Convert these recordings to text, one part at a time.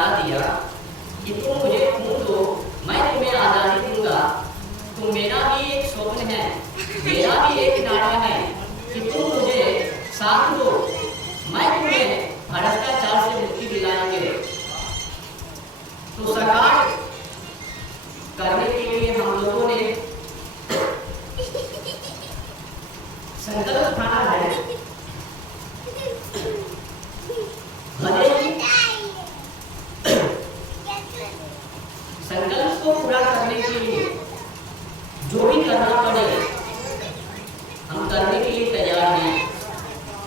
नारा दिया कि तुम मुझे खून दो, मैं तुम्हें आज़ादी दूंगा, तो मेरा भी एक स्वप्न है, मेरा भी एक नारा है कि तुम मुझे साथ दो, मैं तुम्हें भ्रष्टाचार से मुक्ति दिलाएंगे। तो सरकार करने के लिए हम लोगों ने संकल्प उठाना है। भले ही संकल्प को पूरा करने के लिए जो भी करना पड़े हम करने के लिए तैयार हैं।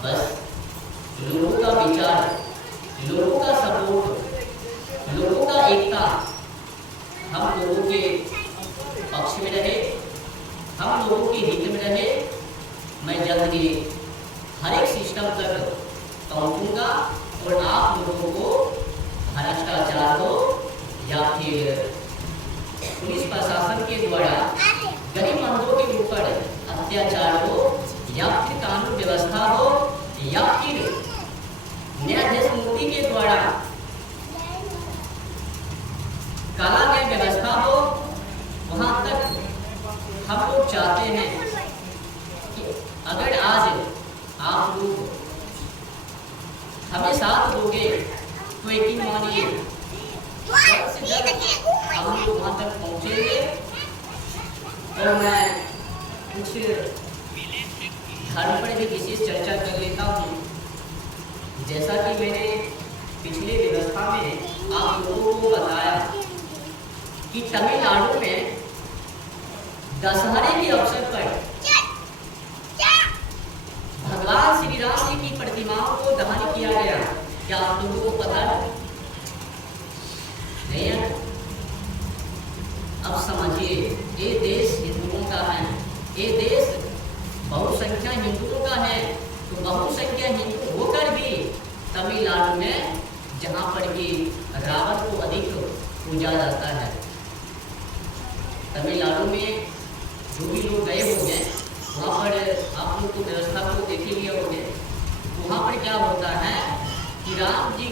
बस लोगों का विचार, लोगों का सपोर्ट, लोगों का एकता हम लोगों के पक्ष में रहे, हम लोगों के हित में रहे। मैं जल्द ही हर एक सिस्टम तक पहुंचूंगा और आप लोगों को भ्रष्टाचार हो या फिर पुलिस प्रशासन के द्वारा गरीबमंदों के ऊपर अत्याचार हो या फिर कानून व्यवस्था हो या फिर न्यायाधीश मूर्ति के द्वारा काला न्याय व्यवस्था हो, वहां तक हम लोग चाहते हैं कि अगर आज आप लोग हमें साथ दोगे तो यकीन मानिए हम लोग वहां तक पहुंचेंगे। और मैं कुछ धर्म पर भी विशेष चर्चा कर लेता हूँ। जैसा कि मैंने पिछले व्यवस्था में आप लोगों को बताया कि तमिलनाडु में दशहरे के अवसर पर भगवान श्री राम जी की प्रतिमाओं को दहन किया गया। क्या आप लोगों को पता है? नहीं है? अब समझिए, ये देश हिंदुओं का है, ये देश बहुसंख्या हिंदुओं का है। तो बहुसंख्या हिंदू होकर भी तमिलनाडु में जहाँ पर भी रावण को अधिक पूजा जाता है, तमिलनाडु में जो भी लोग गए होंगे वहाँ पर आप लोग को व्यवस्था को देख लिए होंगे। वहाँ पर क्या होता है कि राम जी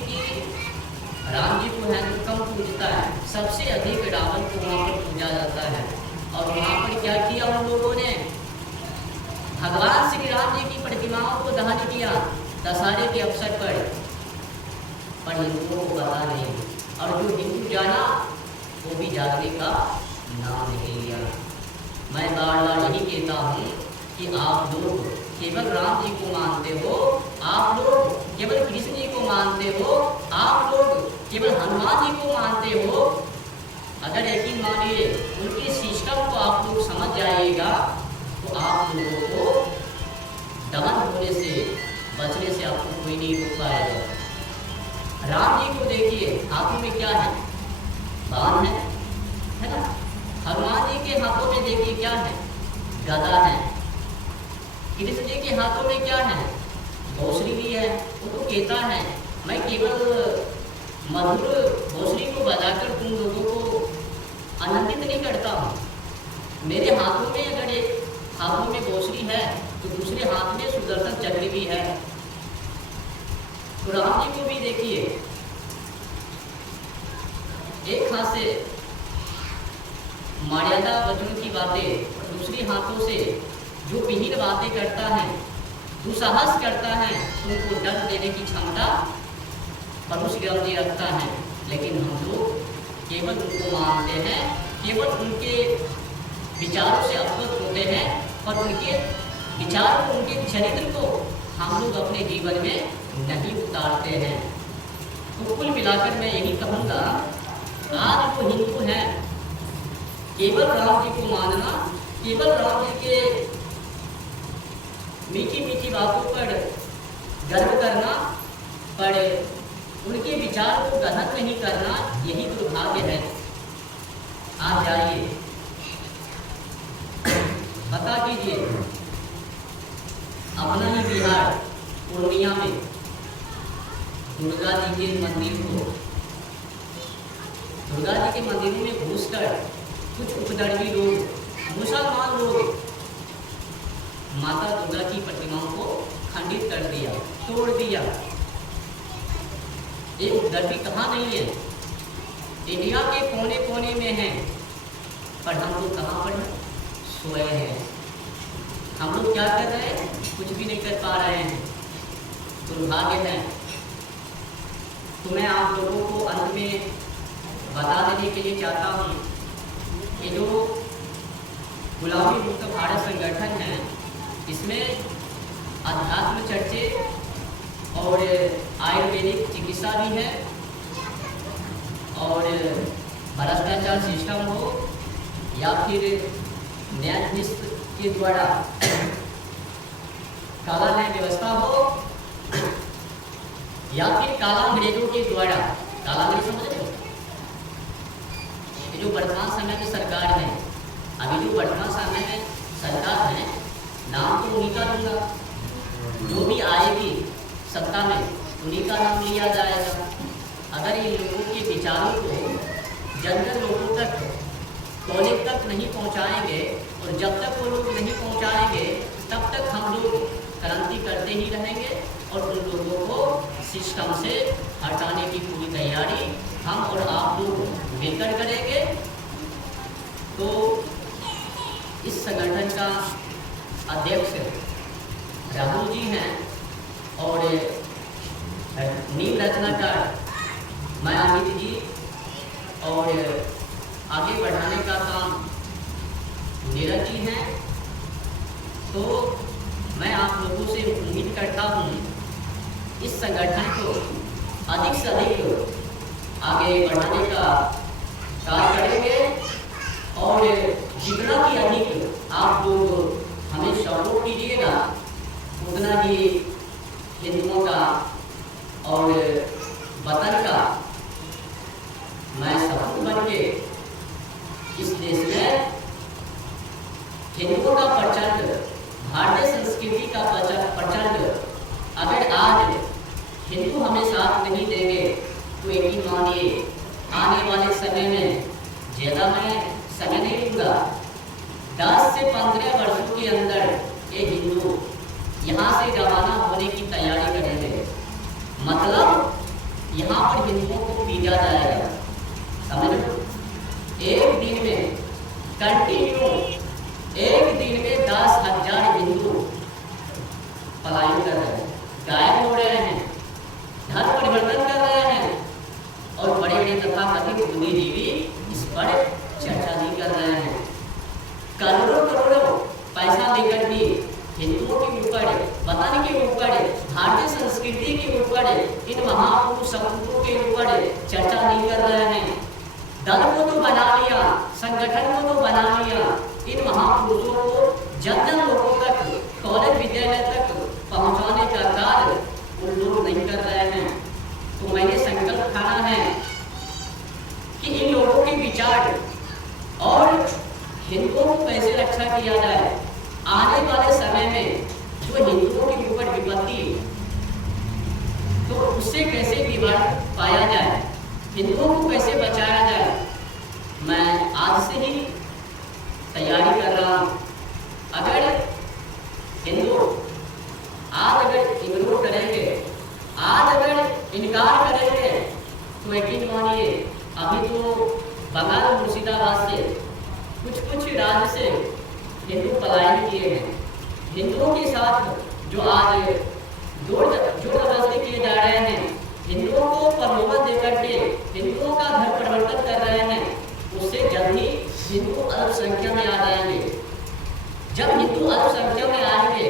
को है तो कम पूजता है, सबसे अधिक रावण को वहाँ पर पूजा जाता है। और वहाँ पर क्या किया उन लोगों ने? भगवान श्री राम जी की प्रतिमाओं को दहन किया दशहरे के अवसर पर हिंदुओं को पता नहीं। और जो हिंदू जाना वो भी जाने का नाम नहीं लिया। मैं बार बार यही कहता हूँ कि आप लोग केवल राम जी को मानते हो, आप लोग केवल कृष्ण जी को मानते हो, आप लोग केवल हनुमान जी को मानते हो। अगर यकीन मानिए उनके सिस्टम को आप लोग समझ जाइएगा तो आप लोगों को दमन होने से, बचने से आपको कोई नहीं रोक पाएगा। राम जी को देखिए, हाथों में क्या है? बाण है ना? हनुमान जी के हाथों में देखिए क्या है? गदा है। कृष्ण जी के हाथों में क्या है? बांसुरी भी है। वो तो कहता है मैं केवल मधुर बांसुरी को बजाकर तुम लोगों को आनंदित नहीं करता हूँ। मेरे हाथों में अगर एक हाथों में बांसुरी है तो दूसरे हाथ में सुदर्शन चक्र भी है। तो राम जी को भी देखिए, एक हाथ से मर्यादा वचन की बातें और दूसरे हाथों से जो विहीन बातें करता है, दुस्साहस करता है, उनको दंड देने की क्षमता परशुराम जी रखता है। लेकिन हम लोग केवल उनको मानते हैं, केवल उनके विचारों से अवगत होते हैं और उनके विचार को, उनके चरित्र को हम लोग अपने जीवन में नहीं उतारते हैं। तो कुल मिलाकर मैं यही कहूँगा, आज जो हिंदू हैं केवल राम जी को मानना, केवल राम जी के मीठी मीठी बातों पर गर्व करना, पर उनके विचार को ग्रहण नहीं करना, यही दुर्भाग्य है। आप जाइए, पता कीजिए, अपना ही बिहार पूर्णिया में दुर्गा जी के मंदिर को, दुर्गा जी के मंदिर में घुसकर कुछ उपद्रवी लोग, मुसलमान लोग माता दुर्गा की प्रतिमाओं को खंडित कर दिया, तोड़ दिया। ये उपद्रवी कहाँ नहीं है, इंडिया के कोने कोने में हैं, पर हम लोग कहाँ पर हैं? सोए हैं। हम लोग क्या कर रहे हैं? कुछ भी नहीं कर पा रहे हैं। दुर्भाग्य है। तो मैं आप लोगों को अंत में बता देने के लिए चाहता हूँ कि जो गुलामी मुक्त भारत संगठन है, इसमें अध्यात्म चर्चे और आयुर्वेदिक चिकित्सा भी है, और भ्रष्टाचार सिस्टम हो या फिर न्यायाधीश के द्वारा काला न्याय व्यवस्था हो या फिर काला अंग्रेजों के द्वारा, काला अंग्रेज समझ रहे हो? जो वर्तमान समय में सरकार है, अभी जो वर्तमान समय में सरकार है, नाम तो उन्हीं का लूंगा, जो भी आएगी सत्ता में उन्हीं का नाम लिया जाएगा। अगर इन लोगों के विचारों को जन जन लोगों तक, कोने तक नहीं पहुंचाएंगे, और जब तक वो लोग नहीं पहुंचाएंगे तब तक हम लोग क्रांति करते ही रहेंगे, और उन लोगों को सिस्टम से हटाने की पूरी तैयारी हम और आप लोग मिलकर करेंगे। तो इस संगठन का अध्यक्ष राहुल जी हैं, और नींव रचनाकार मैं अमित जी, और आगे बढ़ाने का काम नीरज जी हैं। तो मैं आप लोगों से उम्मीद करता हूँ इस संगठन को अधिक से अधिक आगे बढ़ाने का कार्य करेंगे, और जितना भी अधिक आप लोग हमें सपोर्ट कीजिएगा, उतना ही हिंदुओं का और वतन का मैं सपूत बन के इस देश में हिंदुओं का प्रचंड, भारतीय संस्कृति का प्रचंड, अगर आज हिंदू हमें साथ नहीं देंगे तो यकीन मानिए आने वाले समय में, ज़्यादा मैं समय नहीं लूँगा, 10 से 15 वर्षों के अंदर ये हिंदू यहाँ से रवाना होने की तैयारी करेंगे। मतलब यहाँ पर हिंदुओं को पीटा जाएगा, समझ लो। एक दिन में कंटिन्यू, एक दिन में 10,000 हिंदू पलायन कर रहे हैं, गायब हो रहे हैं, धर्म परिवर्तन कर रहे हैं, और बड़े बड़े तथाकथित बुद्धिजीवी इस पर चर्चा नहीं कर रहे हैं। करोड़ों करोड़ों पैसा लेकर भी हिंदुओं के ऊपर, वतन के ऊपर, भारतीय संस्कृति के ऊपर, इन महापुरुष सपूतों के ऊपर चर्चा नहीं कर रहे हैं। दल को तो बना लिया, संगठन को तो बना लिया, इन महापुरुषों को जन जन लोगों तक, कॉलेज विद्यालय तक पहुंचाने का कार्य उन लोग नहीं कर रहे हैं। तो मैंने संकल्प ठाना है कि इन लोगों के विचार और हिंदुओं को कैसे रक्षा किया जाए, आने वाले समय में जो हिंदुओं के ऊपर विपत्ति, तो उससे कैसे निवारण पाया जाए, हिंदुओं को कैसे बचाया जाए, मैं आज से ही तैयारी कर रहा हूँ। अगर हिंदू आज अगर इग्नोर करेंगे, आज अगर इनकार करेंगे, तो यकीन मानिए अभी तो बंगाल मुर्शिदाबाद से कुछ राज्य से हिंदू पलायन किए हैं। हिंदुओं के साथ जो आज जोर जबरदस्ती किए जा रहे हैं, हिंदुओं को प्रलोभन देकर के हिंदुओं का धर्म परिवर्तन कर रहे हैं, उससे जल्द ही हिंदू अल्पसंख्या में आ जाएंगे। जब हिंदू अल्पसंख्या में आएंगे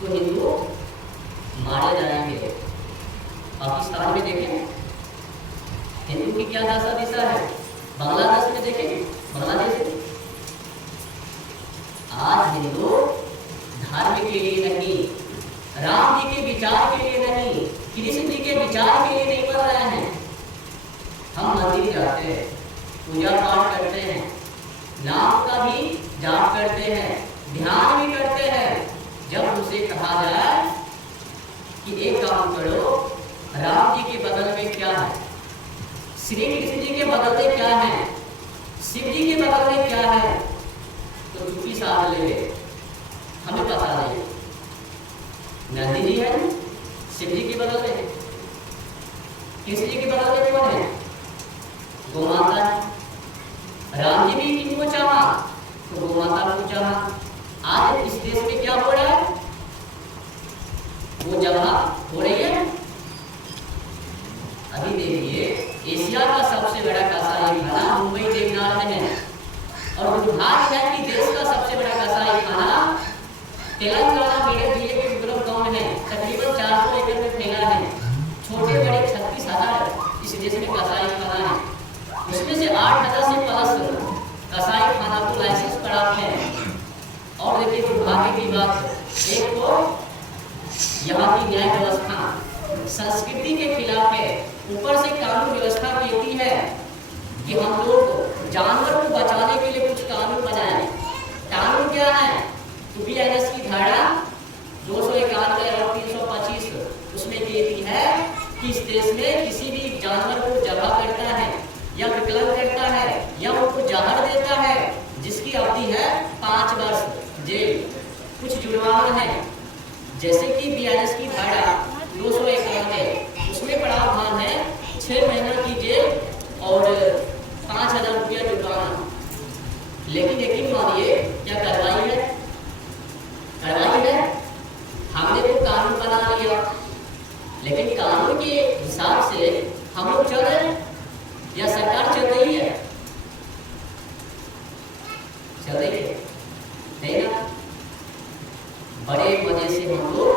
तो हिंदू मारे जाएंगे। पाकिस्तान में देखें हिंदू की क्या दशा दिशा है, बांग्लादेश में देखें, बांग्लादेश में आज हिंदू धर्म के लिए नहीं, राम जी के विचार के लिए नहीं, कृष्ण जी के विचार के लिए नहीं कर रहे हैं। हम मंदिर जाते हैं, पूजा पाठ करते हैं, नाम का भी जाप करते हैं, ध्यान भी करते हैं। जब उसे कहा जाए कि एक काम करो, राम जी के बगल में क्या है, श्री कृष्ण जी के बगल में क्या है, शिव जी के बगल में क्या है, तो चुप्पी साध ले, हमें पता नहीं। नंदी जी है, शिव जी के बगल में, कृष्ण जी के बगल में कौन है, गौ माता एशिया का सबसे बड़ा कसाई खाना मुंबई देवनार में है। और दुर्भाग्य है कि देश का सबसे बड़ा कसाई खाना तेलंगाना मेरे जिले के विक्रम गांव में है। तकरीबन 400 एकड़ में फैला है। छोटे बड़े 36,000 इस देश में कसाई खाना है। उसमें से 8,000 से प्लस कसाई खाना को लाइसेंस प्राप्त है। और देखिए दुर्भाग्य की बात, एक तो यहाँ की न्याय व्यवस्था संस्कृति के खिलाफ है, ऊपर से कानून व्यवस्था कहती है कि हम लोग जानवर को बचाने के लिए कुछ कानून बनाए। कानून क्या है? तो BINS की धारा 291 और 325 उसमें कहती है कि इस देश में किसी भी जानवर को जबह करता है या विकलांग करता है या उनको जहर देता है, जिसकी अवधि है 5 वर्ष जेल, कुछ जुर्माना है। जैसे कि BINS की धारा 291 उसमें प्रावधान है 6 महीना की जेल और 5,000 रुपया जुर्माना। लेकिन यकीन मानिए क्या कार्रवाई है? कार्रवाई है। हमने तो कानून बना लिया, लेकिन कानून के हिसाब से हम लोग चल रहे हैं या सरकार चल रही है? चल रही है नहीं ना। बड़े मजे से हम लोग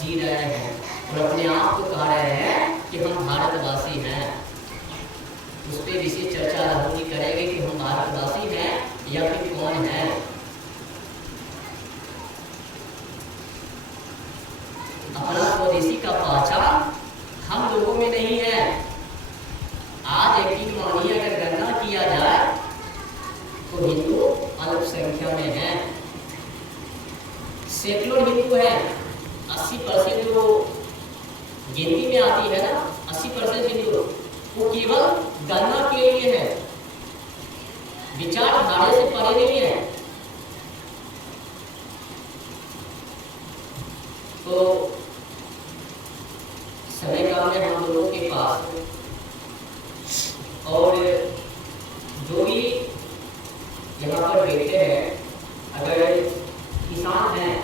जी रहे हैं और अपने आप को कह रहे हैं कि हम भारतवासी हैं। उस पर विशेष चर्चा होनी करेंगे कि हम भारतवासी हैं या फिर कौन है। अपना स्वदेशी का पहचान हम लोगों में नहीं है। आज यकीन मानिए अगर गणना किया जाए तो हिंदू अल्पसंख्या में है। सैकड़ों हिंदू है, 80% जो गिनती में आती है ना, 80% हिंदू वो केवल गणना के लिए है, विचारधारा से परे नहीं है। तो समय काल में हम लोगों के पास और जो भी यहाँ पर बैठे हैं, अगर किसान हैं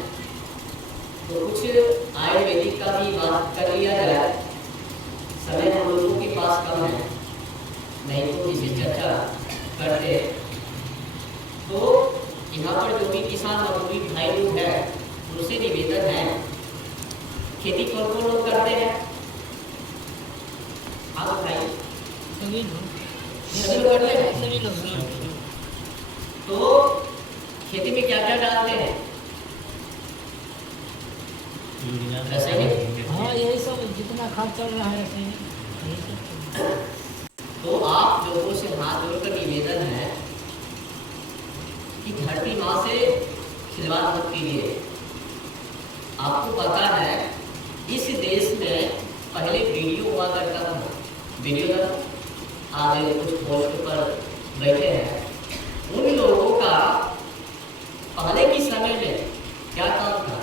तो कुछ आयुर्वेदिक का भी बात कर लिया जाए। समय हम लोगों के पास कम है, नहीं तो इसे चर्चा करते। तो यहाँ पर जो भी किसान मजदूरी भाई लोग हैं उनसे निवेदन है, खेती कौन कौन लोग करते हैं? आप बताइए। सभी लोग करते हैं। सभी लोग। तो खेती में क्या क्या डालते हैं? रासायनिक। हाँ, यही सब जितना खाद चल रहा है रासायनिक। तो आप लोगों से हाथ जोड़कर निवेदन है कि धरती माँ से खिलवाड़ मत कीजिए। आपको पता है इस देश में पहले वीडियो हुआ करता था, वीडियो था। आज कुछ पोस्ट पर बैठे हैं, उन लोगों का पहले के समय में क्या काम था?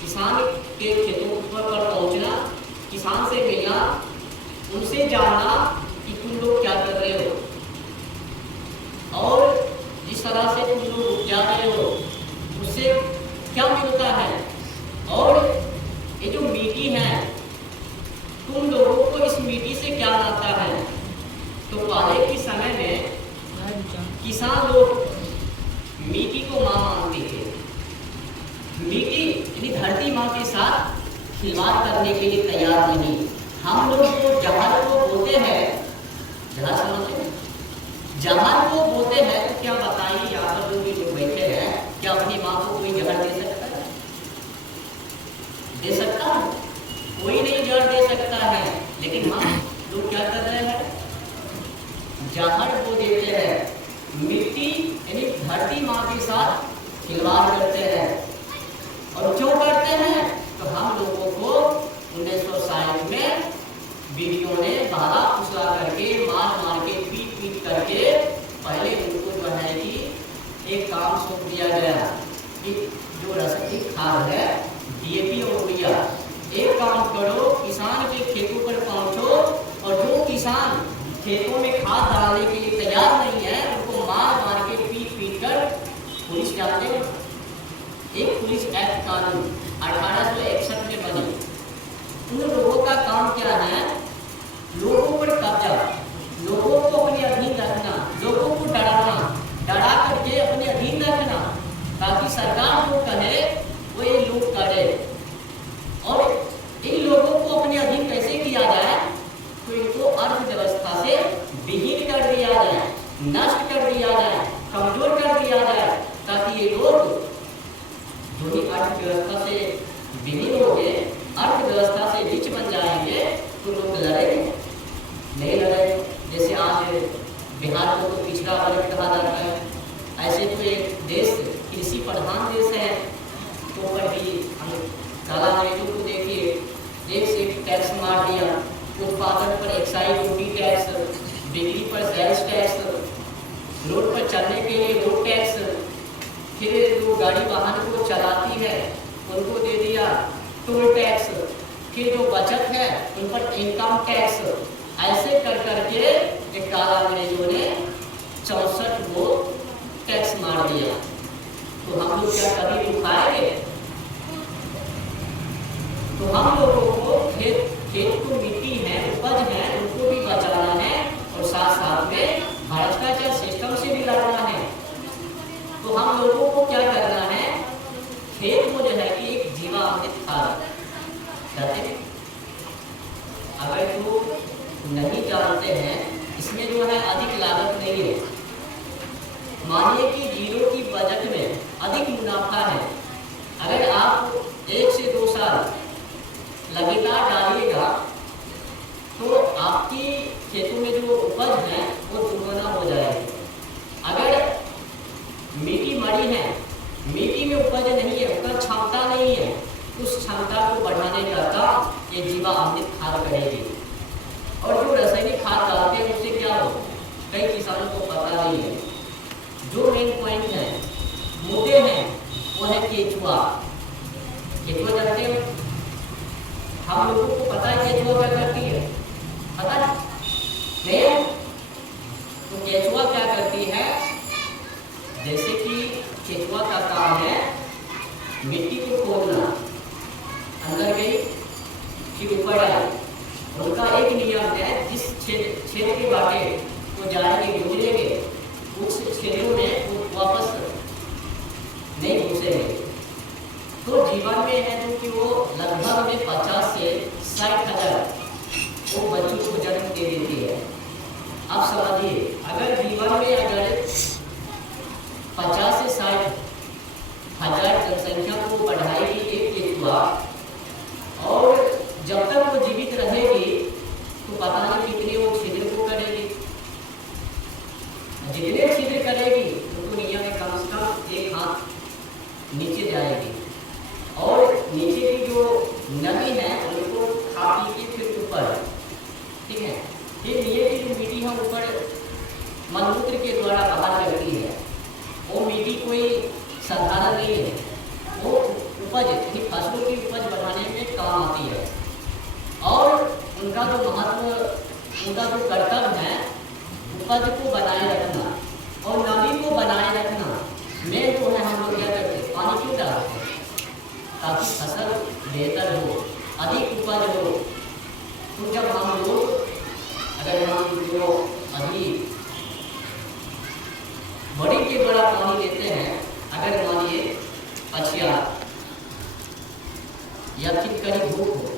किसान के खेतों पर पहुंचना, किसान से मिलना, उनसे जानना कि तुम लोग क्या कर रहे हो और जिस तरह से तुम लोग उपजा रहे हो उससे क्या मिलता है। और ये जो मिट्टी है, तुम लोगों को इस मिट्टी से क्या आता है। तो पहले के समय में किसान लोग मिट्टी को मां मानते थे। मिट्टी यानी धरती माँ के साथ खिलवाड़ करने के लिए तैयार नहीं। हम लोग को जहर को बोते हैं, जहर समझते हैं, जहर को बोते हैं। तो क्या बताइए यहाँ पर जो भी लोग बैठे हैं, क्या अपनी माँ को कोई जहर दे सकता है? दे सकता है? कोई नहीं जहर दे सकता है। लेकिन हम लोग क्या कर रहे हैं? जहर को देते हैं। मिट्टी यानी धरती माँ के साथ खिलवाड़ करते हैं। और क्यों करते हैं? तो हम लोगों को 1960 में वीडियो ने बहला फुसला करके, मार मार के, पीट पीट करके पहले उनको जो है कि एक काम सौंप दिया गया कि जो रासायनिक खाद है DAP और यूरिया, एक काम करो, किसान के खेतों पर पहुंचो और जो किसान खेतों में खाद डालने के लिए तैयार नहीं है उनको मार मार के, पीट पीट कर पुलिस डालते हैं। एक पुलिस एक्ट कानून 1861 में बनी। उन लोगों का काम क्या है? लोगों अर्थव्यवस्था से विहीन कर दिया जाए, नष्ट कर दिया जाए, कमजोर कर दिया जाए, ताकि ये लोग जो ही अर्थव्यवस्था से विलीन हो गए, अर्थव्यवस्था से नीच बन जाएंगे, तो लोग लड़ेंगे नहीं लड़ेंगे। जैसे आज बिहार को तो पिछड़ा वर्ग कहा जाता है, ऐसे तो एक देश कृषि प्रधान देश है, तो पर भी हम काला अंग्रेजों को देखिए, एक से एक टैक्स मार दिया, उत्पादन पर एक्साइज ड्यूटी टैक्स, बिक्री पर सेल्स टैक्स, रोड पर चलने के लिए रोड टैक्स, फिर जो गाड़ी वाहन को चलाती है उनको दे दिया टोल टैक्स, फिर जो बचत है उन पर इनकम टैक्स। ऐसे कर करके एक काला अंग्रेजों ने 64 को टैक्स मार दिया। तो हम लोग क्या कभी रुकाएंगे? तो हम लोगों को खेत को मिट्टी है, उपज है, उनको भी बचाना है और साथ साथ में भ्रष्टाचार सिस्टम से भी लड़ना है। तो हम लोगों को क्या करना है? खेत को जो है कि एक जीवामृत खाद कहते हैं। अगर जो नहीं जानते हैं, इसमें जो है अधिक लागत नहीं है। मानिए कि जीरो की बजट में अधिक मुनाफा है, अगर आप 1 से 2 साल लगातार डालिएगा तो आपकी खेतों में जो उपज है वो दुगना हो जाएगी। अगर मिट्टी मड़ी है, मिट्टी में उपज नहीं है, उसका क्षमता नहीं है, उस क्षमता को बढ़ाने का काम ये जीवामृत खाद करेगी। और जो रासायनिक खाद डालते हैं उससे क्या हो, कई किसानों को पता नहीं है। जो मेन पॉइंट है मुद्दे हैं वो है केचुआ। केचुआ जानते हो? हम लोगों को पता है केचुआ क्या करती है? पता नहीं? तो केचुआ क्या करती है? जैसे कि केचुआ का काम है मिट्टी को खोदना, अंदर गई फिर ऊपर आई। उनका एक नियम है, जिस क्षेत्र के बाटे वो जाएंगे गुजरेंगे, उस क्षेत्रों में वो वापस नहीं घुसेंगे। तो जीवन में है जो कि वो लगभग में 50 से 60 हज़ार वो बच्चों को जन्म दे देती है। आप समझिए, अगर जीवन में अगर 50 से 60 हज़ार जनसंख्या को बढ़ाएगी एक केचुआ, और जब तक वो जीवित रहेगी तो पता नहीं कितने वो छिद्र को करेगी। जितने छिद्र करेगी तो दुनिया में कम से कम 1 हाथ नीचे जाएगी, और नीचे की जो नमी है उनको खा पी के फिर ऊपर, ठीक है। फिर नीचे की जो मिट्टी है ऊपर मलमूत्र के द्वारा बाहर करती है। वो मिट्टी कोई साधारण नहीं है, वो उपज यानी फसलों की उपज बढ़ाने में काम आती है। और उनका जो महत्व, उनका जो कर्तव्य है उपज को बनाए रखना और नमी को बनाए रखना। में जो है हम लोग क्या करते हैं, पानी क्यों डालते हैं? ताकि फसल बेहतर हो, अधिक उपज हो। तो जब हम लोग अगर हम जो अभी बड़ी के बड़ा पानी देते हैं, अगर मानिए 50 या फिर कहीं धूप हो,